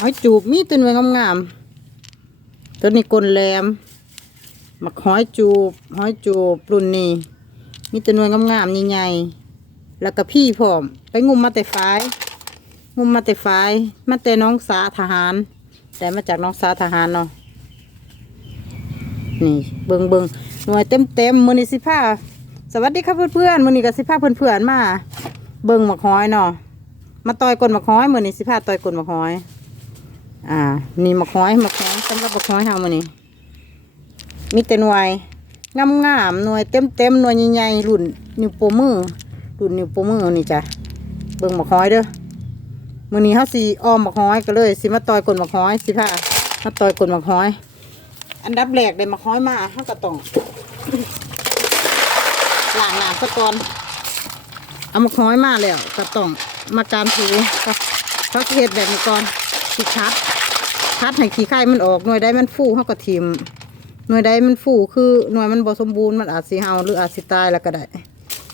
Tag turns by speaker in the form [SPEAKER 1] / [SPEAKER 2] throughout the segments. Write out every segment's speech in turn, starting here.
[SPEAKER 1] หอยจูบมีตัวหน่วยงามๆตัวนี้กลนแหลมมักหอยจูบหอยจูบรุ่นนี้มีตัวหน่วยงามๆใหญ่ๆแล้วก็พี่พร้อม ไปงุมมาแต่ฝายงุมมาแต่ฝายมาแต่น้องสาทหาร แต่มาจากน้องสาทหารเนาะนี่เบิงเบิงหน่วยเต็มเต็มมือนี้สิผ้าสวัสดีครับเพื่อนๆมือนี้กับสิผ้าเพื่อนๆมา เบิงหมักหอยเนาะมาต่อยกลนหมักหอยมือนี้สิผ้าต่อยกลนหมักหอย อ่า นี่มักหอยมักหอยสำหรับมักหอยเฮามือนี้มีแต่หน่วยงามงามหน่วยเต็มเต็มหน่วยใหญ่ๆรุ่นนิ้วโป้มือรุ่นนิ้วโป้มือนี่จ้ะเบิ่งมักหอยเด้อมื้อนี้เฮาสิอ้อมบักฮ้อยก็เลยสิมาต่อยกลนบักฮ้อยสิพามาต่อยกลนบักฮ้อย อันดับแรกได้บักฮ้อยมาเฮาก็ต้องล้างน้ำซะก่อนเอาบักฮ้อยมาแล้วก็ต้องมาการถูก็เขาเฮ็ดแบบนี้ก่อนสิคัด คัดให้ขี้ไข่มันออกหน่วยใดมันฟูเฮาก็ทิมหน่วยใดมันฟูคือหน่วยมันบ่สมบูรณ์มันอาจสิเฮาหรืออาจสิตายแล้วก็ได้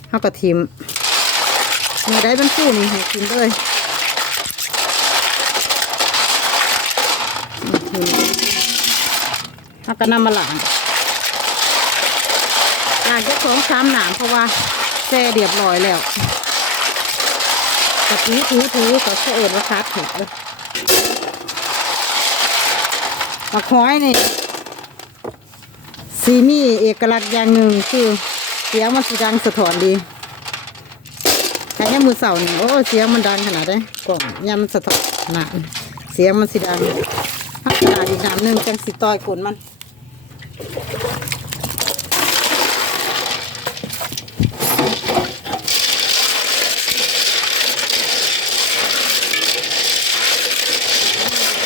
[SPEAKER 1] เฮาก็ทิมหน่วยใดมันฟูนี่ให้ทิ่มเลยแล้วก็นำมาหลังล้างแค่สองสามหนามเพราะว่าแช่เรียบร้อยแล้วกะทิถูถูก็เอิญว่าคัดถูกเลยมะค้อยนี่สีมีเอกลักษณ์อย่างหนึ่งคือเสียงมันสีดังสะท้อนดีแต่ยมมือเสานี่โอ้เสียงมันดังขนาดได้กล่องยามมันสะท้อนหนาเสียงมันสีดังพักนาอีกน้ำหนึ่งจังสีต่อยกนมัน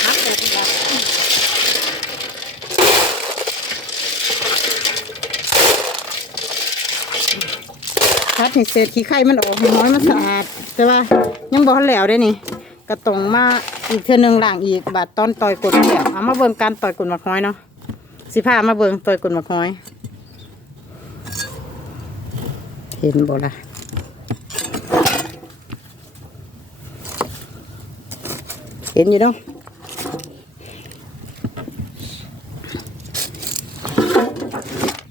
[SPEAKER 1] พักเลยดีกว่าพัดให้ เศษขี้ไข่มันออกให้น้อยมันสะอาดแต่ว่ายังบ่ทันแล้วได้นี่กระตรงมาอีกเทื่อนึงล่างอีกบาดตอนต่อยกดแล้วเอามาเบิ่งการต่อยกดหมักน้อยเนาะสิพามาเบิ่งต่อยกดหมักน้อย เห็นบ่ล่ะเห็นอยู่เนาะ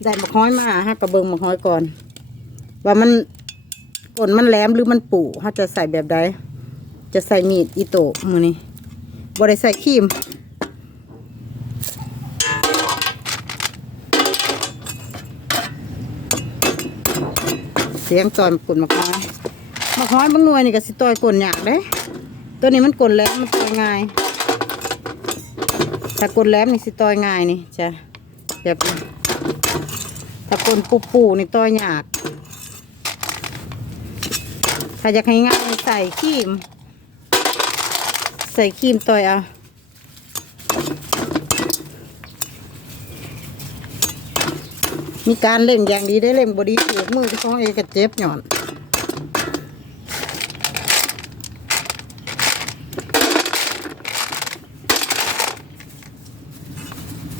[SPEAKER 1] ได้หมักน้อยมาฮะกระเบิงหมักน้อยก่อน ว่ามัน กดมันแหลมหรือมันปูเขาจะใส่แบบใดจะใส่มีดอีโตะมือนี้บริใส่ครีมเสียงจอยกุนมากน้อยมากน้อยบางหน่วยนี่ก็สิต่อยกลนยากเด้ตัวนี้มันกลนแหล้วมันต่อยง่ายถ้ากลนแหลมนี่สิต่อยง่ายนี่จะแบบถ้ากลนปูปูนี่ต่อยยาก ถ้าอยากให้ง่ายใส่ครีม ใส่ครีมต่อยเอามีการเล่งอย่างดีได้เล่งบอดีถูกมือที่ของเอกเจ็บหย่อน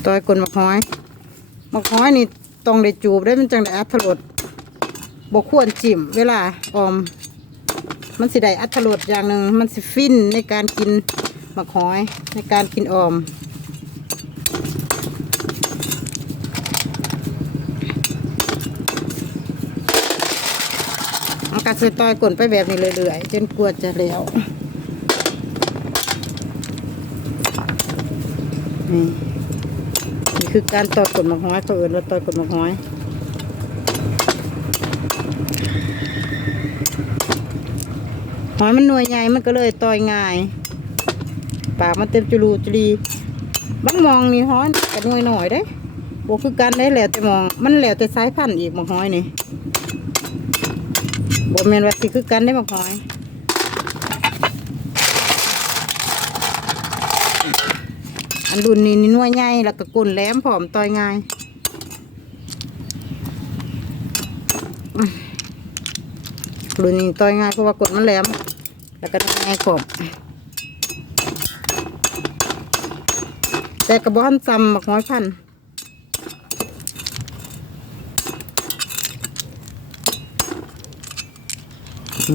[SPEAKER 1] ต่อยกลนมะฮ้อยมะฮ้อยนี่ต้องได้จูบได้มันจังได้อัตรสบกควรจิ้มเวลาออม มันสิได้อัตรสอย่างหนึ่งมันสิฟินในการกินมะขอยในการกินออมเอากระสือต่อยกลนไปแบบนี้เรื่อยๆจนกลัวจะแล้วนี่นี่คือการต่อยกลนมะฮ้อยเขาเอื่นว่าต่อยกลนมะฮ้อย หอยมันหน่วยใหญ่มันก็เลยต่อยง่าย ปากมันเต็มจุลูจุลีบางมองนี่หอยกับหน่วยหน่อยได้บคือกันได้แล้วแต่มอง มันแล้วแต่สายพันธุ์อีกบางหอยนี่บแมนว่าสิคือกันได้บางหอยอันรุ่นนี้นี่หน่วยใหญ่แล้วก็ก้นแหลมผอมต่อยง่ายรุ่นนี้ต่อยง่ายเพราะว่ากดมันแหลม แล้วก็ง่ายขอบแต่กระบอกจำบักน้อยพันอื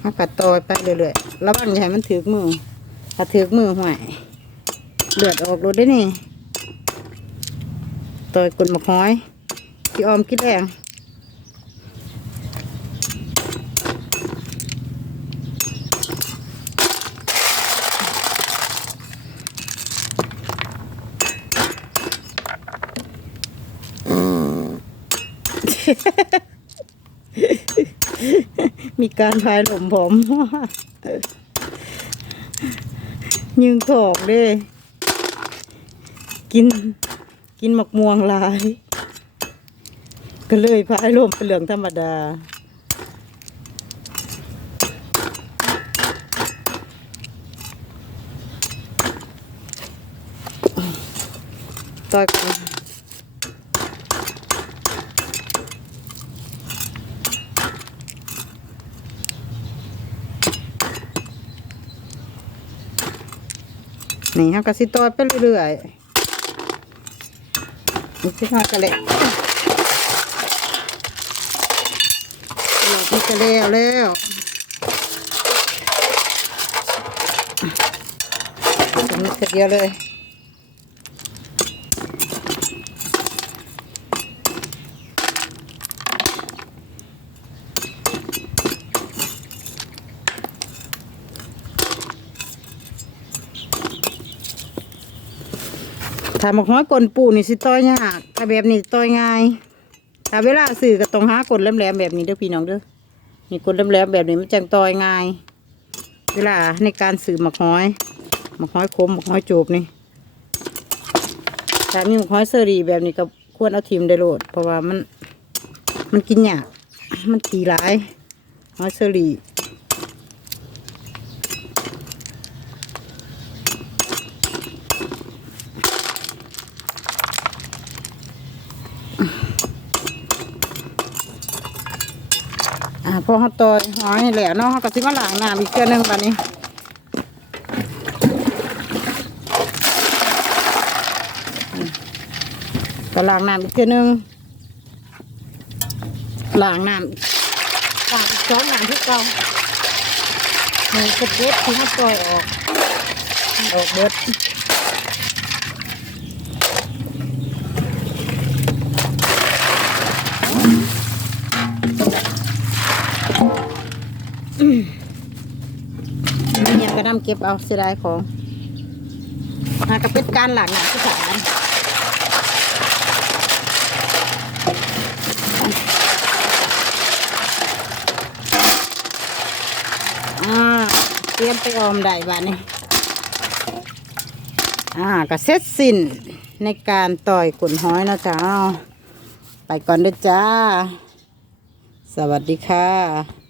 [SPEAKER 1] เอากัดตอยไปเรื่อยๆระวังอย่าให้มันถือมือถ้าถือมือห่วยเลือดออกรถได้นี่ตอยกลนมะค้อย พี่ออมกินแรงมีการพายหลมผมยิงถอกเด้ กิน กินหมักม่วงหลาย ก็เลยพายลมเป็นเหลืองธรรมดาต่อกันนี่ฮะกสิต่อไปเรื่อยๆนี่สิฮะกะ เละนี่กะแล้วแล้วตรงนี้กระเดียวเลยถ้าหมกห้อยกลนปูนี่สิต้อยยากถ้าแบบนี้ต้อยง่าย แต่เวลาสื่อก็ต้องหากลแหลมๆแบบนี้เด้อพี่น้องเด้อนี่กลแหลมๆแบบนี้มันจังต่อยง่าย เวลาในการสื่อหมกห้อยหมกห้อยคมหมกห้อยจูบนี่ถ้ามีหมกห้อยเซอรี่แบบนี้ก็ควรเอาทีมได้โลด เพราะว่ามันมันกินยาบมันขี่ร้ายห้อยเซอรี่ อ่าพอเขาตอยหอยแหล้วเนาะเขาก็สิมาล้างน้ำอีกเทื่อนึงบัดนี้ก็ล้างน้ำอีกเทื่อนึงล้างน้ำล้างอีกสองน้ำที่เก่านี่กระเด็ดที่เขาตอยออกออกเบิด มียังก็นำเก็บเอาเสียดายของหากระเป็นการหล้างน้ำที่สามอ่าเตรียมไปออมได้บ้านนี้อ่าก็เสร็จสิ้นในการต่อยกุนห้อยนะจ้าเอาไปก่อนเด้อจ้า สวัสดีค่ะ